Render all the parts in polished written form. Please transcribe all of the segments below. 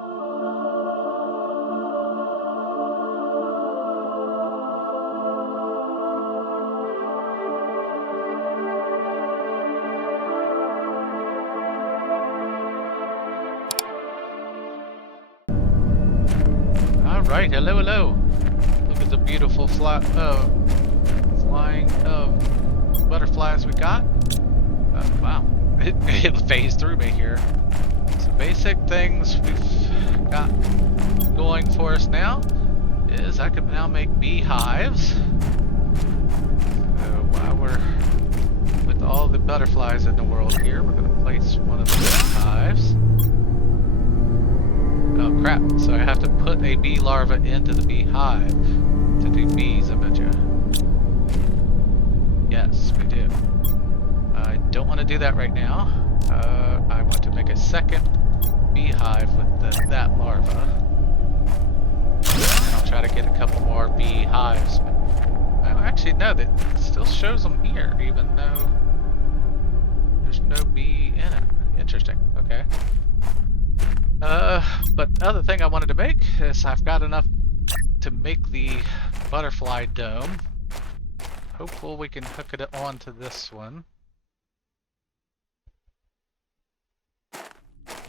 Alright, hello. Look at the beautiful flying butterflies we got. Wow, it phased through me here. So basic things we've got going for us now is I can now make beehives. So while we're with all the butterflies in the world here, we're going to place one of the beehives. Oh crap, so I have to put a bee larva into the beehive to do bees, I bet you. Yes, we do. I don't want to do that right now. I want to make a second beehive with that larva. And I'll try to get a couple more beehives. Oh, actually, no, that still shows them here, even though there's no bee in it. Interesting, okay. But the other thing I wanted to make is I've got enough to make the butterfly dome. Hopefully we can hook it onto this one.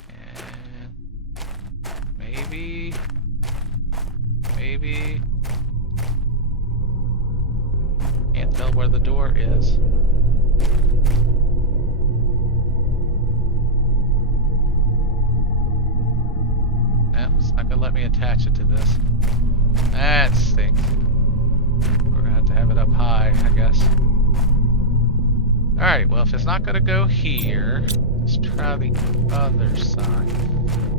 And maybe. Can't tell where the door is. It's not gonna let me attach it to this. That stinks. We're gonna have to have it up high, I guess. Alright, well, if it's not gonna go here, let's try the other side.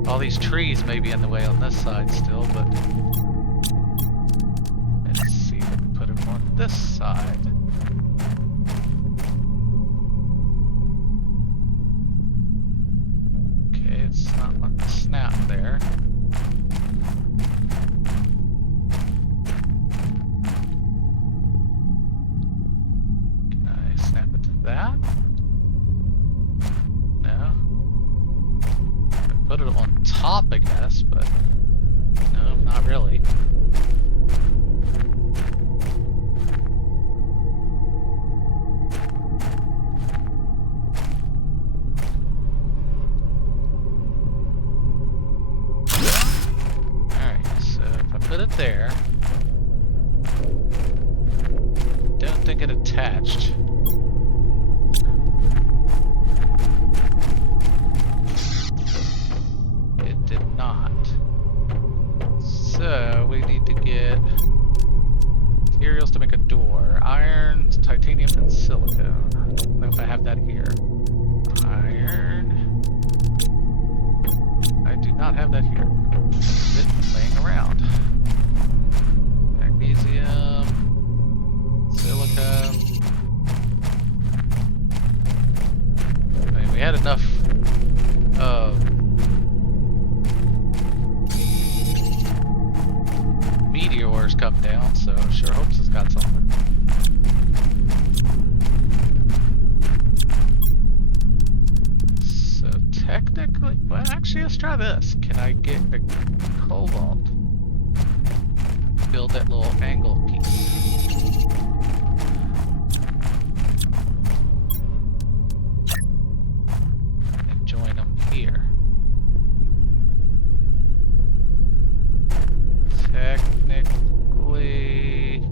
All these trees may be in the way on this side still, but let's see if we can put them on this side. Okay, it's not letting the snap there. That? No. I put it on top, I guess, but no, not really. Alright, so if I put it there, don't think it attached. So we need to get materials to make a door. Iron, titanium, and silicone. I don't know if I have that here. Iron. I do not have that here. It's laying around. Magnesium. Silicone. I mean, we had enough meteors come down, so sure hopes it's got something. So technically, well, actually, let's try this. Can I get a cobalt? Build that little angle piece. And join them here. Technically,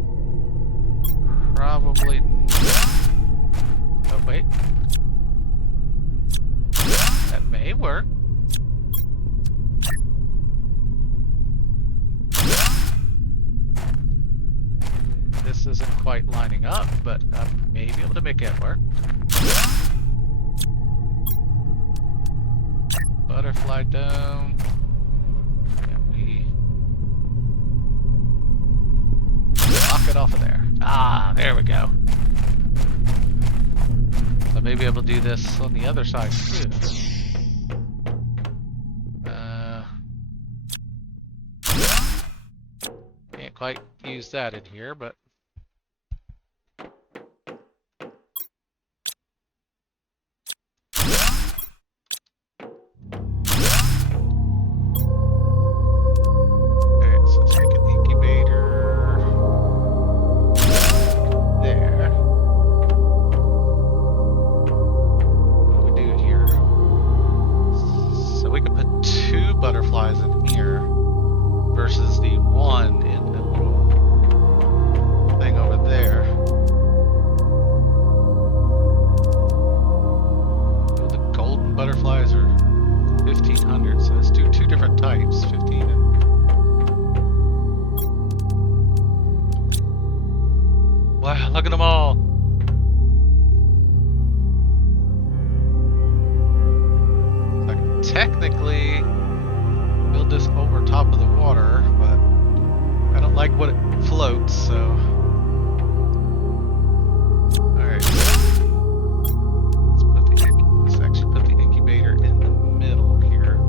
probably not. Oh, wait. That may work. This isn't quite lining up, but I may be able to make it work. Butterfly dome. Knock it off of there. Ah, there we go. I may be able to do this on the other side too. Can't quite use that in here, but butterflies in here versus the one in the little thing over there. Oh, the golden butterflies are 1500, so let's do two different types, 15 and... Wow, look at them all! So I can technically build this over top of the water, but I don't like what it floats, so... Alright. Let's actually put the incubator in the middle here.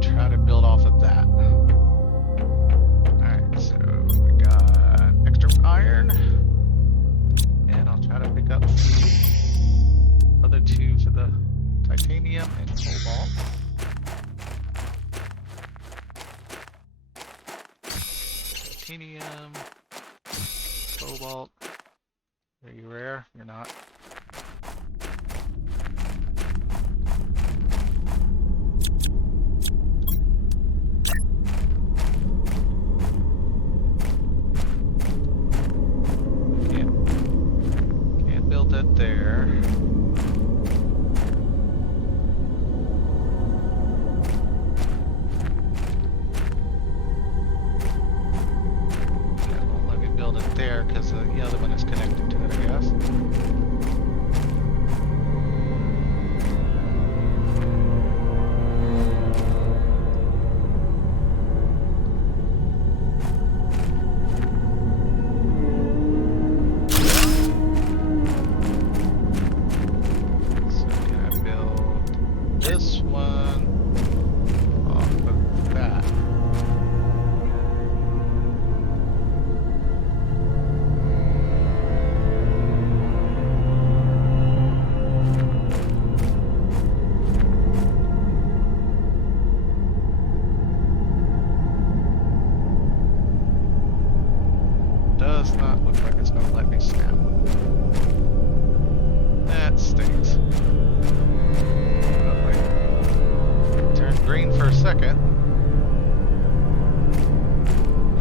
Try to build off of that. Alright, so we got extra iron. And I'll try to pick up the other two for the titanium and cobalt. Titanium, cobalt. Are you rare? You're not. Can't build that there. There because the other one is connected to it, I guess. So can I build this one off of that? Does not look like it's going to let me snap. That stinks. Oh, wait. Turned green for a second.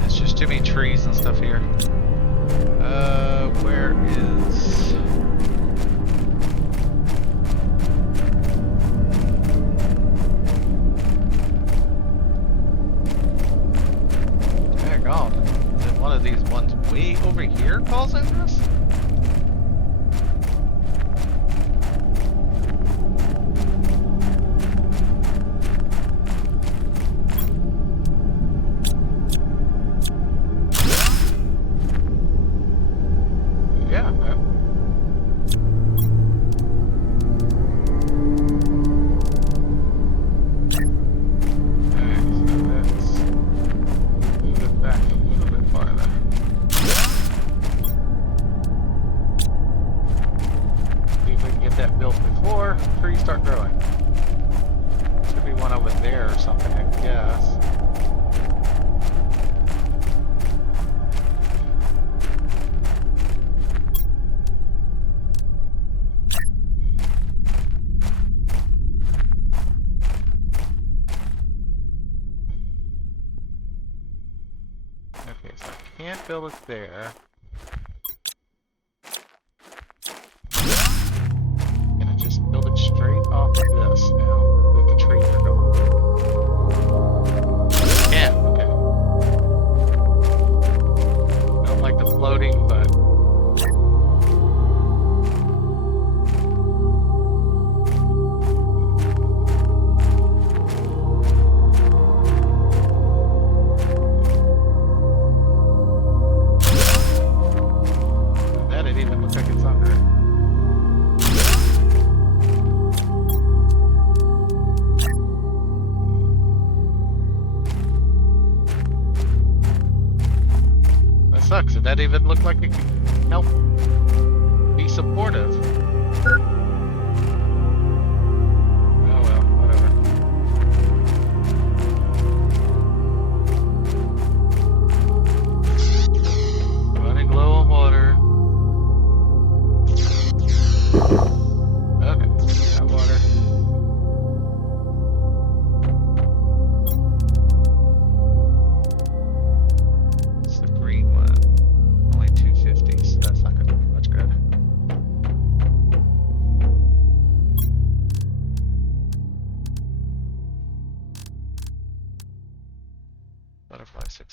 It's just too many trees and stuff here. Where is... Dang on. Is it one of these ones way over here causing this? Yeah. Alright, so let's move it back a little bit farther. See if we can get that built before trees start growing. Should be one over there or something, I guess. Okay, so I can't build it there. Gonna just build it straight off of this now that the trees are gone. Yeah, okay. Don't like the floating, but that didn't even look like it's under it. That sucks. Did that even look like it could help be supportive? Oh well, whatever. Running low on water.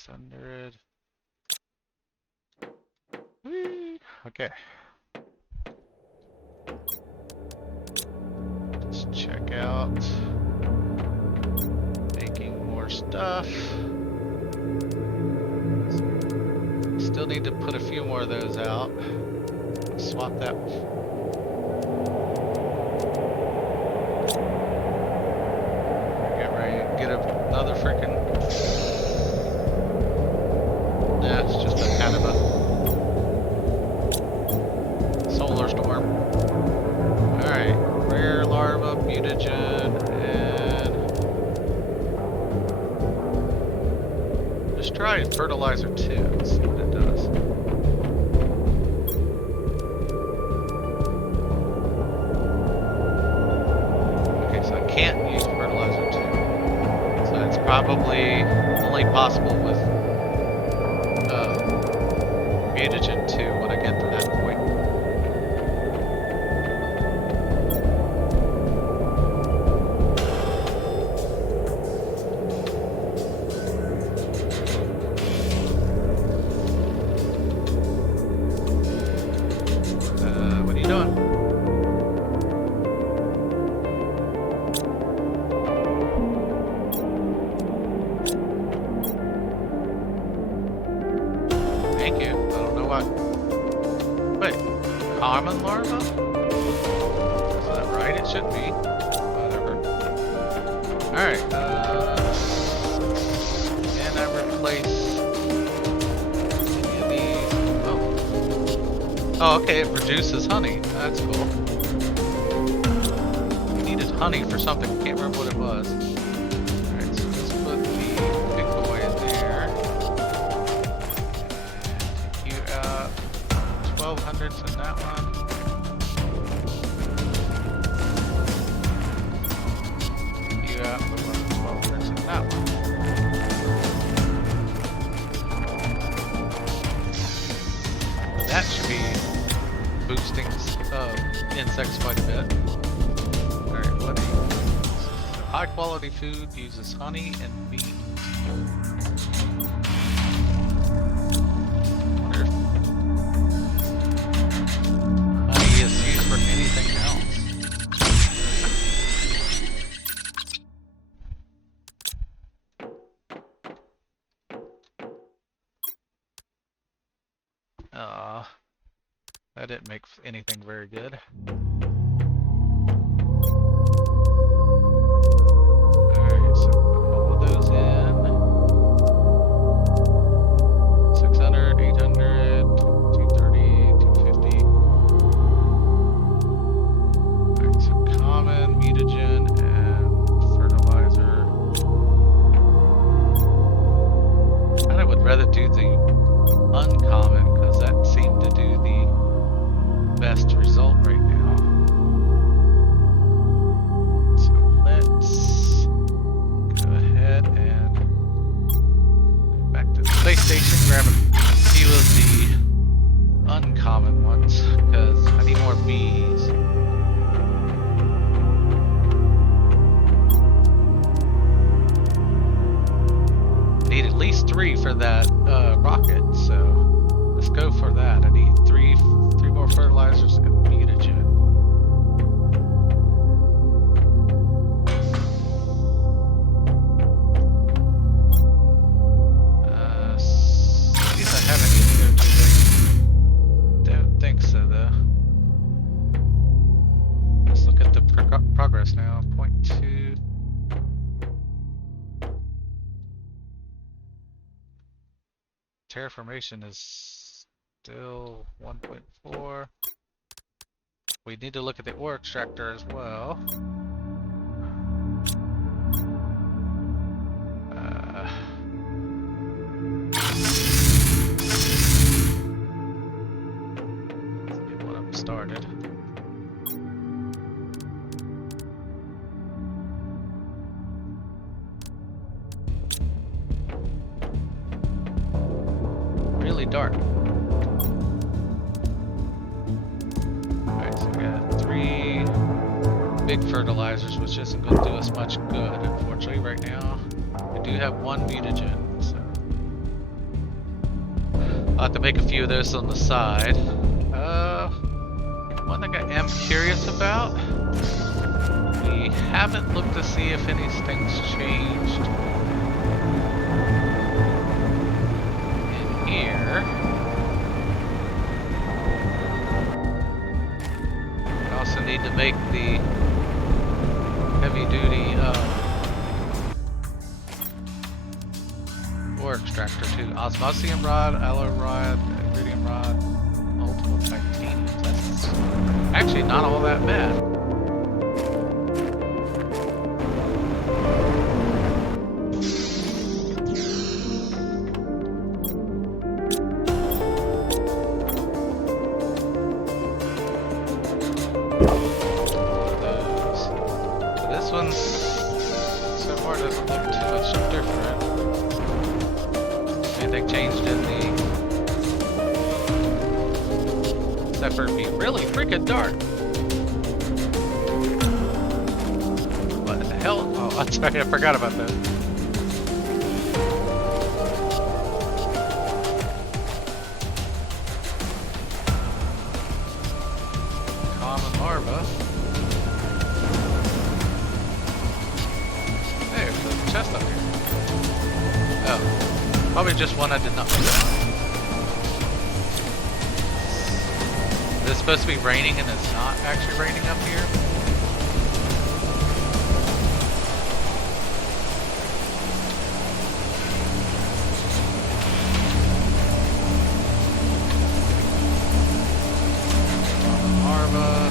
600. Whee! Okay. Let's check out making more stuff. Still need to put a few more of those out. Swap that. Get ready to get another freaking. Yeah, it's just a kind of a solar storm. Alright, rare larva, mutagen, and just try fertilizer 2 and see what it does. Okay, so I can't use fertilizer 2. So it's probably only possible with mutagen 2 when I get to that point. What are you doing? Thank you. I don't know what. Wait, common larva? Is that right? It should be. Whatever. Alright, and I replace any of these. Oh, okay, it produces honey. That's cool. We needed honey for something. Can't remember what it was. Alright, so let's put the big boy in there. 1200s in that one. You out with 1200s in that one. But that should be boosting insects quite a bit. Alright, what do you use? So high quality food uses honey and bees. For anything else. That didn't make anything very good. Alright, so put all of those in. 600, 800, 230, 250. Common, mutagen, and fertilizer. I would rather do the uncommon because that seemed to do the best result right now. So let's go ahead and go back to the space station, grab a few of the uncommon ones because I need more bees. Need at least 3 for that rocket, so let's go for that. I need 3 more fertilizers and mutagen. See if I have any of those today. Don't think so though. Let's look at the progress now. 0.2. Terraformation is still 1.4. We need to look at the ore extractor as well. Let's get one of them started. Really dark. Alright, so we got 3 big fertilizers, which isn't going to do us much good, unfortunately, right now. We do have 1 mutagen, so I'll have to make a few of those on the side. One thing I am curious about, we haven't looked to see if anything's changed in here. We also need to make the heavy duty ore extractor too. Osmosium rod, alloy rod, iridium rod, multiple titanium. That's actually not all that bad. So this one so far doesn't look too much different. Anything changed in the... Except for it being really freaking dark. What the hell? Oh, I'm sorry, I forgot about that. Common larva. Hey, there's a chest up here. Oh, probably just one I did not pick up. It's supposed to be raining and it's not actually raining up here. Larva.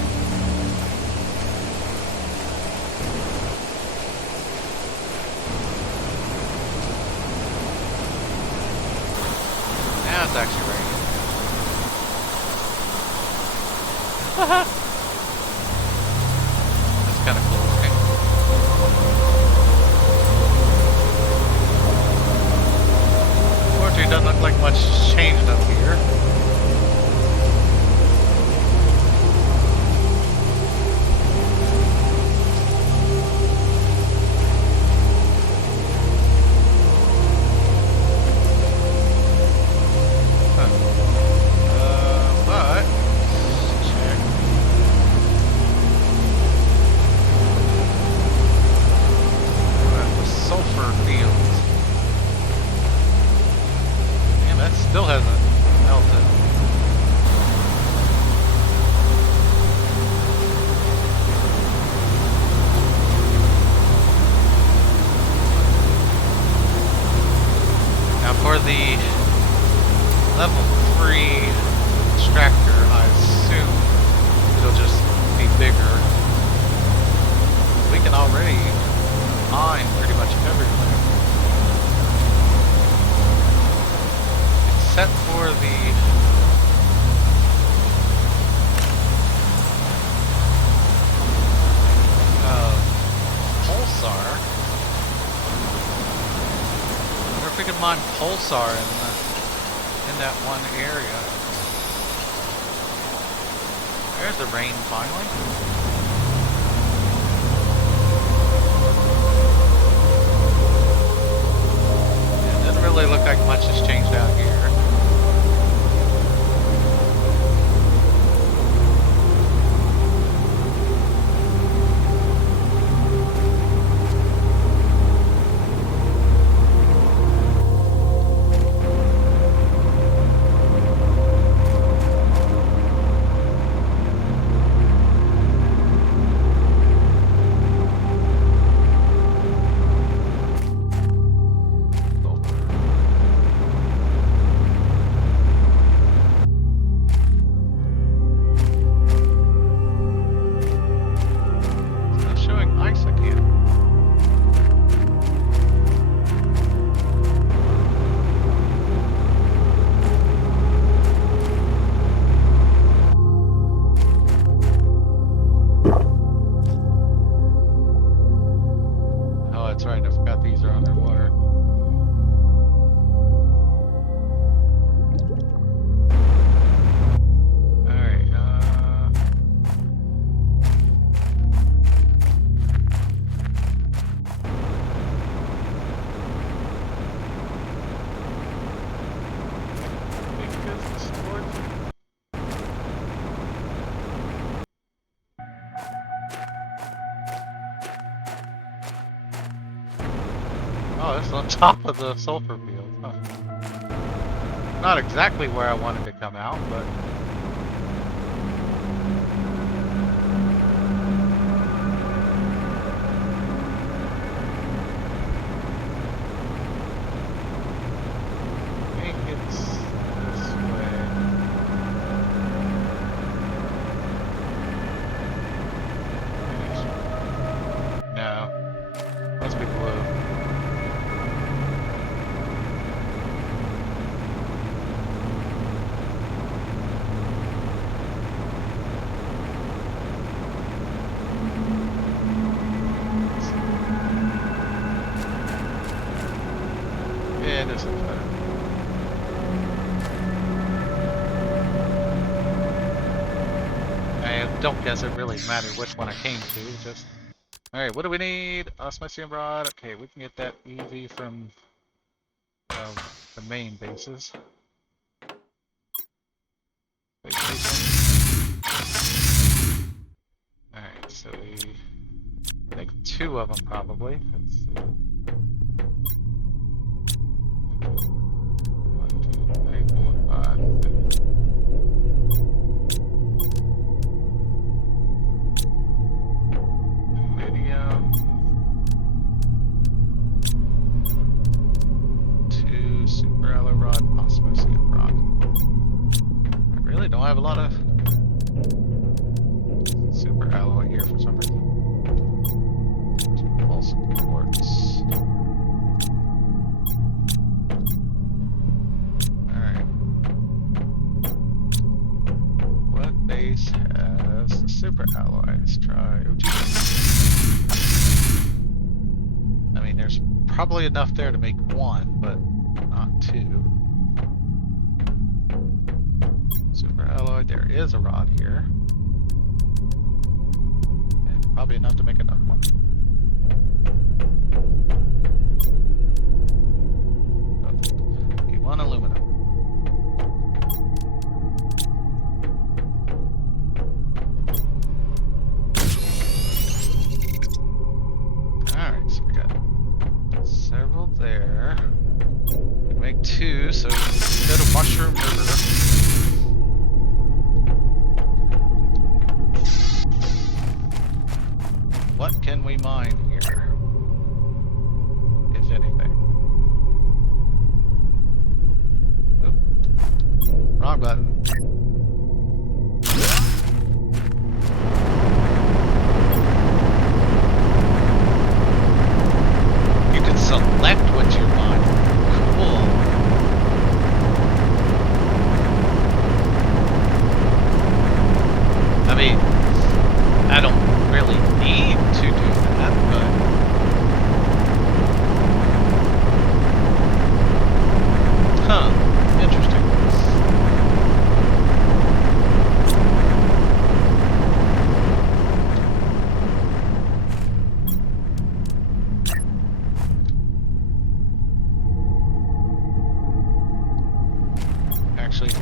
Now it's actually raining. That's kind of cool looking. Unfortunately, it doesn't look like much changed up here. Still hasn't melted. Now for the level 3 extractor, I assume it'll just be bigger. We can already mine pretty much everything. Except for the pulsar. I wonder if we can mine pulsar in that one area. There's the rain finally. It doesn't really look like much has changed out here. Oh, it's on top of the sulfur field. Huh. Not exactly where I wanted to come out, but... I think it's this way. No. Must be blue. Yeah, this looks better. I don't guess it really mattered which one I came to, just... Alright, what do we need? Osmisium rod. Okay, we can get that easy from the main bases. Wait, alright, so we make 2 of them probably. Let's see. 1, 2, 3, 4, 5, 6. Medium. 2 super alloy rod, osmosium rod. I really don't have a lot of super alloy here for some reason. 2 pulse quartz. Alright. What base has the super alloy? Let's try OG. I mean, there's probably enough there to make 1, but not 2. Super alloy, there is a rod here. And probably enough to make another one. Okay, 1 aluminum. Alright, so we got several there. We can make 2, so instead of mushroom river. What can we mine here? If anything. Oop. Wrong button. You can select what you mine. Cool. I mean, I don't really need to do that, but huh, interesting. Actually,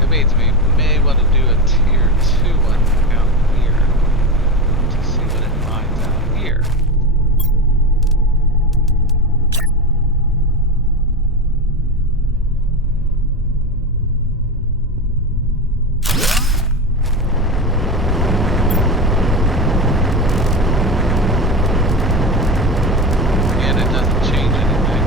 it means we may want to do a tier 2 one out here to see what it finds out here. And it doesn't change anything.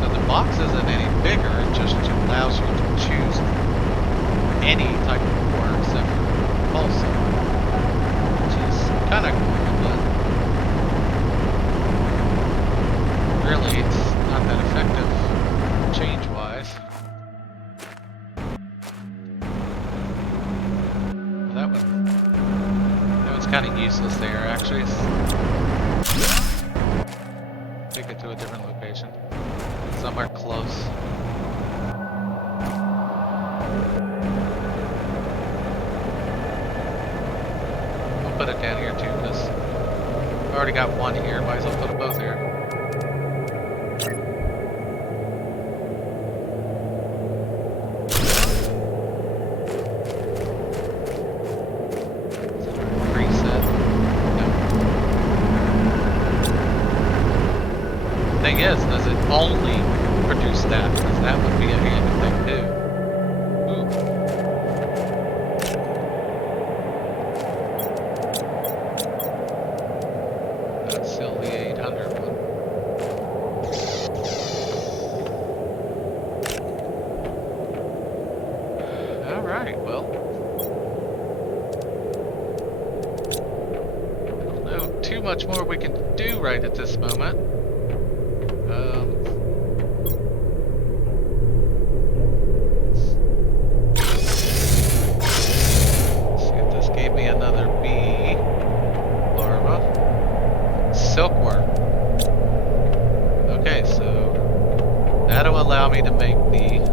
So the box isn't any bigger, it just allows you to choose any type of core except for pulsar, which is kind of cool, but really it's not that effective change-wise. That one's kind of useless there, actually. put down here too, because I already got one here. Might as well put them both here. Reset. No. Thing is, does it only produce that? Because that would be a handy thing too. Ooh. That's still the 800 one. Alright, well. I don't know too much more we can do right at this moment. See if this gave me another bee larva. Silkworm. Okay, so that'll allow me to make the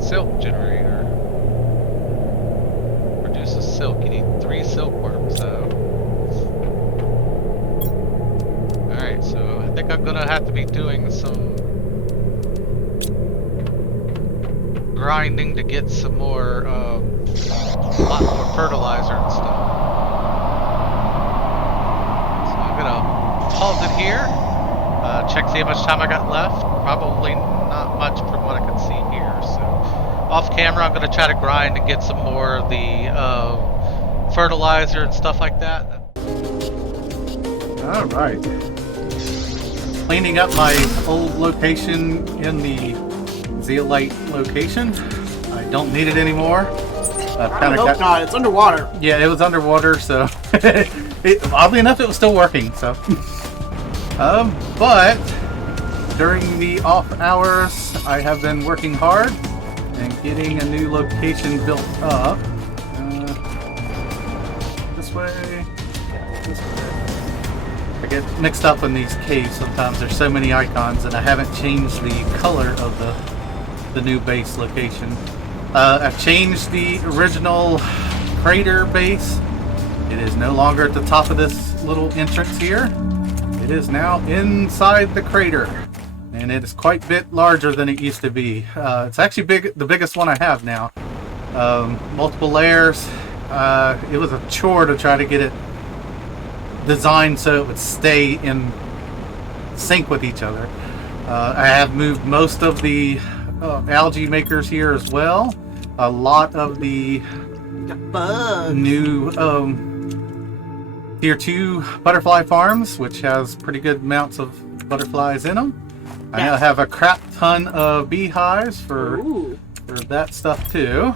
silk generator. Produces silk. You need 3 silkworms, so. Alright, so I think I'm gonna have to be doing some grinding to get some more, a lot more fertilizer and stuff. So I'm gonna pause it here, check see how much time I got left. Probably not much from what I can see here, so off camera I'm gonna try to grind and get some more of the fertilizer and stuff like that. Alright. Cleaning up my old location in the zeolite location. I don't need it anymore. I've I hope not. It's underwater. Yeah, it was underwater, so oddly enough, it was still working. So, but during the off hours, I have been working hard and getting a new location built up. This way. Yeah, this way. I get mixed up in these caves sometimes. There's so many icons, and I haven't changed the color of the new base location. I've changed the original crater base. It is no longer at the top of this little entrance here. It is now inside the crater, and it is quite a bit larger than it used to be. It's actually the biggest one I have now. Multiple layers. It was a chore to try to get it designed so it would stay in sync with each other. I have moved most of the algae makers here as well. A lot of the new tier 2 butterfly farms, which has pretty good amounts of butterflies in them. I now have a crap ton of beehives for that stuff too.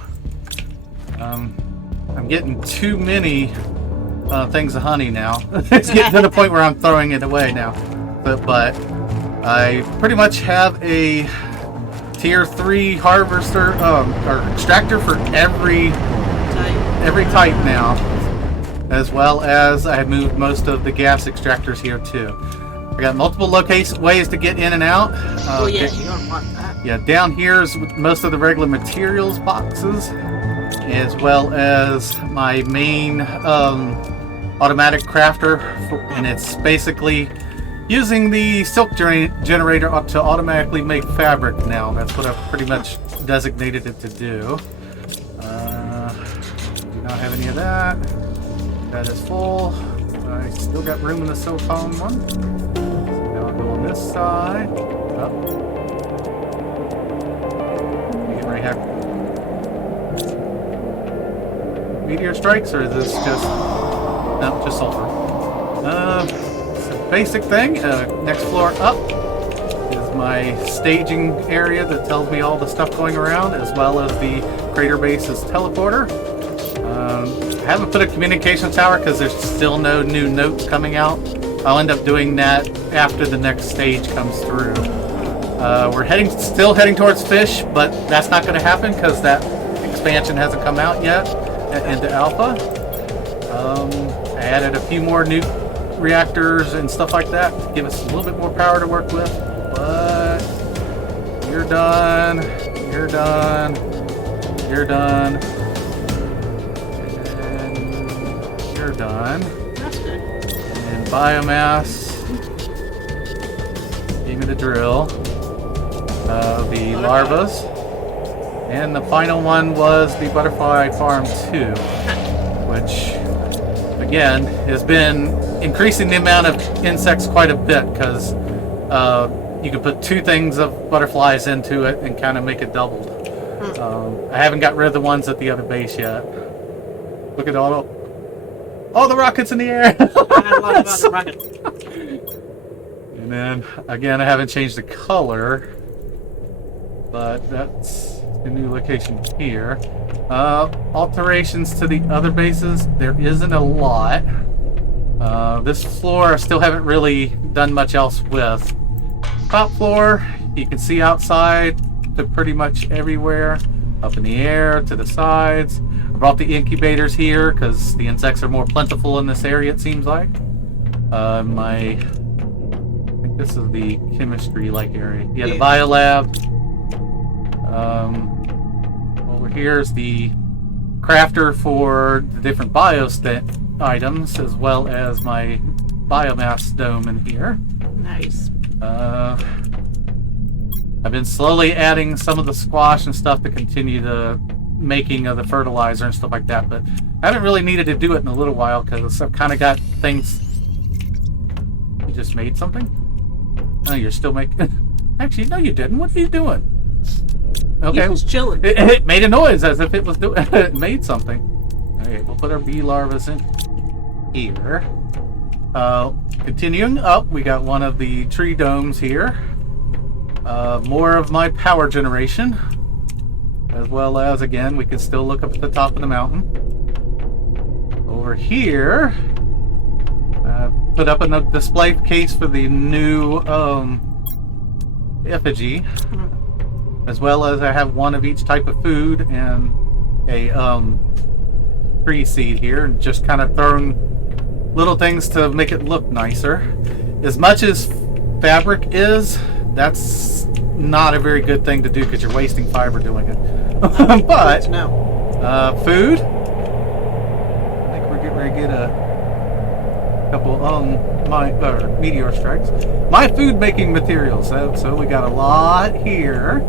I'm getting too many things of honey now. It's getting to the point where I'm throwing it away now. But I pretty much have a tier 3 harvester or extractor for every type now, as well as I have moved most of the gas extractors here too. I got multiple ways to get in and out. You don't want that. Yeah, down here is most of the regular materials boxes, as well as my main automatic crafter, and it's basically using the silk generator to automatically make fabric now. That's what I've pretty much designated it to do. Do not have any of that. That is full. I still got room in the silicone one. So now I'll go on this side. Up. Get ready to have meteor strikes, or is this just... No, just sulfur. Basic thing. Next floor up is my staging area that tells me all the stuff going around, as well as the crater base's teleporter. I haven't put a communication tower because there's still no new notes coming out. I'll end up doing that after the next stage comes through. We're still heading towards fish, but that's not going to happen because that expansion hasn't come out yet into alpha. I added a few more new reactors and stuff like that to give us a little bit more power to work with, but you're done, you're done, you're done, and you're they're done. That's good. And biomass. Gave me the drill. The larvas. And the final one was the butterfly farm 2, which again has been increasing the amount of insects quite a bit because you can put 2 things of butterflies into it and kind of make it doubled. I haven't got rid of the ones at the other base yet. Look at all the rockets in the air. I love about the rocket. And then again, I haven't changed the color, but that's the new location here. Alterations to the other bases, there isn't a lot. This floor I still haven't really done much else with. Top floor, you can see outside to pretty much everywhere, up in the air, to the sides. I brought the incubators here because the insects are more plentiful in this area, it seems like. I think this is the chemistry-like area. Yeah, the biolab. Over here is the crafter for the different items, as well as my biomass dome in here. Nice. I've been slowly adding some of the squash and stuff to continue the making of the fertilizer and stuff like that, but I haven't really needed to do it in a little while because I've kind of got things. You just made something? Oh, you're still making. Actually, no, you didn't. What are you doing? Okay, He was chilling. it made a noise as if it was doing. It made something. Okay, we'll put our bee larvas in here. Continuing up, we got one of the tree domes here. More of my power generation, as well as, again, we can still look up at the top of the mountain. Over here, put up a display case for the new effigy, as well as I have one of each type of food and a tree seed here, and just kind of throwing little things to make it look nicer. As much as fabric is, that's not a very good thing to do because you're wasting fiber doing it. But food, I think we're getting ready to get a couple meteor strikes. My food making materials. So we got a lot here,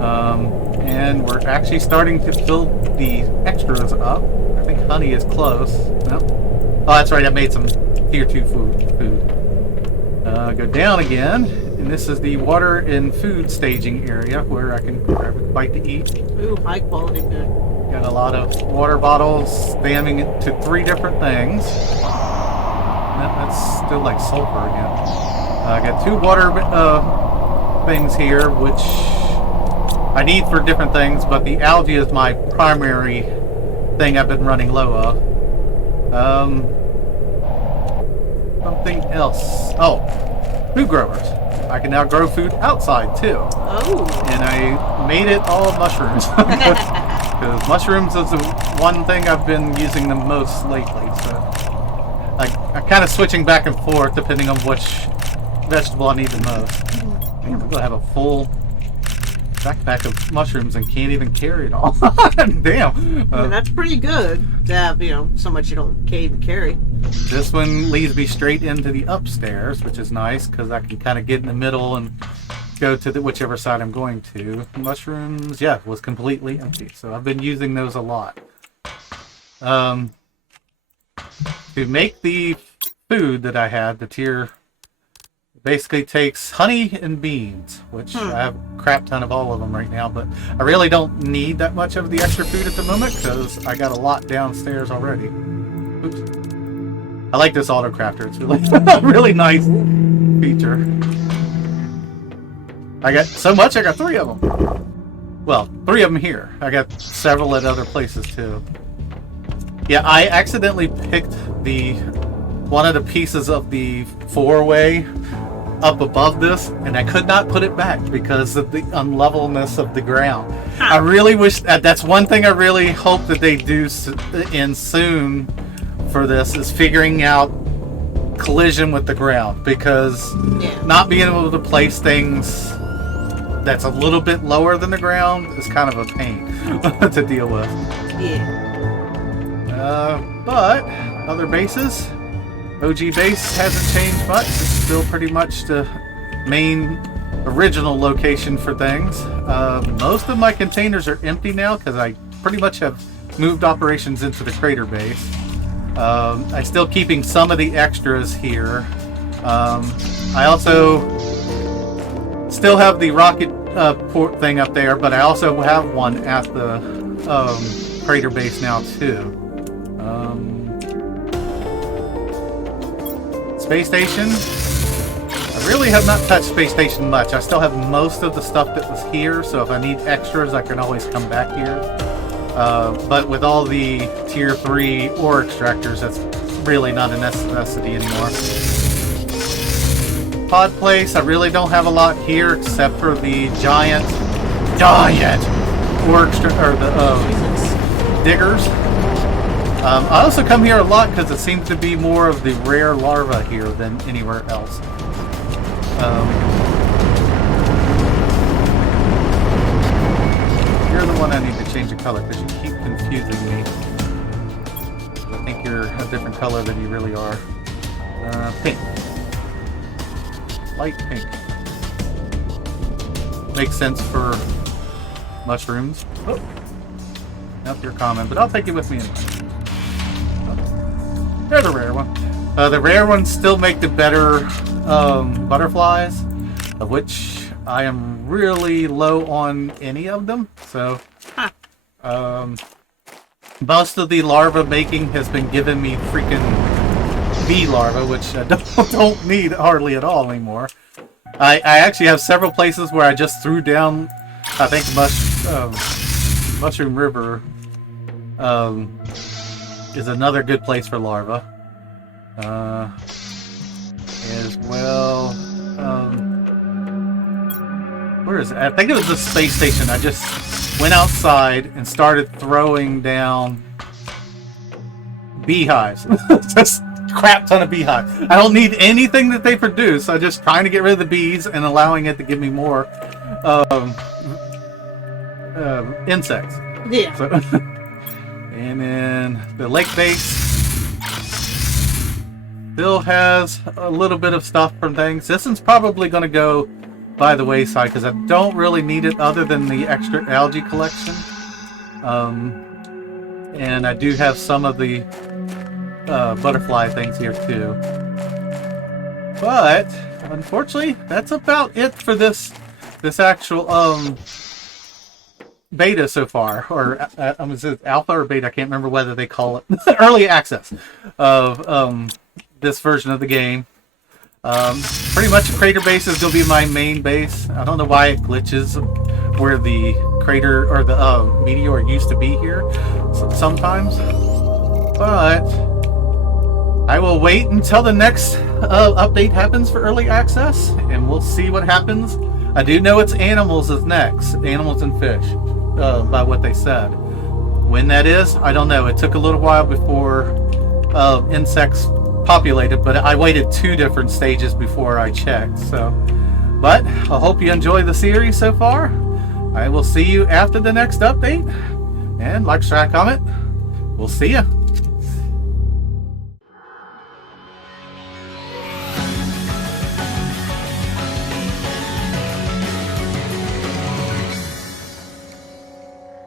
and we're actually starting to fill the extras up. I think honey is close. Nope. Oh, that's right. I made some tier 2 food. Go down again, and this is the water and food staging area where I can grab a bite to eat. Ooh, high quality food. Got a lot of water bottles, spamming it to 3 different things. That's still like sulfur again. I got 2 water things here, which I need for different things, but the algae is my primary thing I've been running low of. Something else. Oh, food growers. I can now grow food outside too. Oh. And I made it all mushrooms. Because mushrooms is the one thing I've been using the most lately. So I'm kind of switching back and forth depending on which vegetable I need the most. I'm going to have a full backpack of mushrooms and can't even carry it all. Damn. I mean, that's pretty good to have, so much you can't even carry. This one leads me straight into the upstairs, which is nice because I can kind of get in the middle and go to whichever side I'm going to. Mushrooms, yeah, was completely empty, so I've been using those a lot. To make the food that I had, the tier basically takes honey and beans, which I have a crap ton of all of them right now, but I really don't need that much of the extra food at the moment because I got a lot downstairs already. Oops. I like this auto crafter. It's really really nice feature. I got so much, I got 3 of them. Well, 3 of them here. I got several at other places too. Yeah, I accidentally picked one of the pieces of the 4-way up above this, and I could not put it back because of the unlevelness of the ground. I really wish that's one thing I really hope that they do in soon for this is figuring out collision with the ground, because not being able to place things that's a little bit lower than the ground is kind of a pain to deal with. Yeah. But other bases. OG base hasn't changed much. It's still pretty much the main original location for things. Most of my containers are empty now because I pretty much have moved operations into the crater base. I'm still keeping some of the extras here. I also still have the rocket port thing up there, but I also have one at the crater base now too. Space station. I really have not touched space station much. I still have most of the stuff that was here, so if I need extras, I can always come back here. But with all the tier 3 ore extractors, that's really not a necessity anymore. Pod place, I really don't have a lot here except for the giant ore diggers. I also come here a lot because it seems to be more of the rare larva here than anywhere else. You're the one I need to change the color because you keep confusing me. I think you're a different color than you really are. Pink. Light pink. Makes sense for mushrooms. Oh. Nope, you're common, but I'll take you with me anyway. They're the rare one. The rare ones still make the better butterflies, of which I am really low on any of them. So, most of the larva making has been giving me freaking bee larva, which I don't need hardly at all anymore. I actually have several places where I just threw down, I think, Mushroom River is another good place for larva. As well, where is it? I think it was the space station. I just went outside and started throwing down beehives. Just crap ton of beehives. I don't need anything that they produce. I'm just trying to get rid of the bees and allowing it to give me more insects. Yeah. So, and then the lake base still has a little bit of stuff from things. This one's probably going to go by the wayside because I don't really need it other than the extra algae collection. And I do have some of the butterfly things here too. But unfortunately, that's about it for this actual beta so far, or is it alpha or beta? I can't remember whether they call it early access of this version of the game. Pretty much crater base is going to be my main base. I don't know why it glitches where the crater or the meteor used to be here sometimes, but I will wait until the next update happens for early access, and we'll see what happens. I do know it's animals is next, animals and fish, by what they said. When that is, I don't know. It took a little while before insects populated, but I waited 2 different stages before I checked. So, but I hope you enjoy the series so far. I will see you after the next update, and like, share, comment. We'll see ya.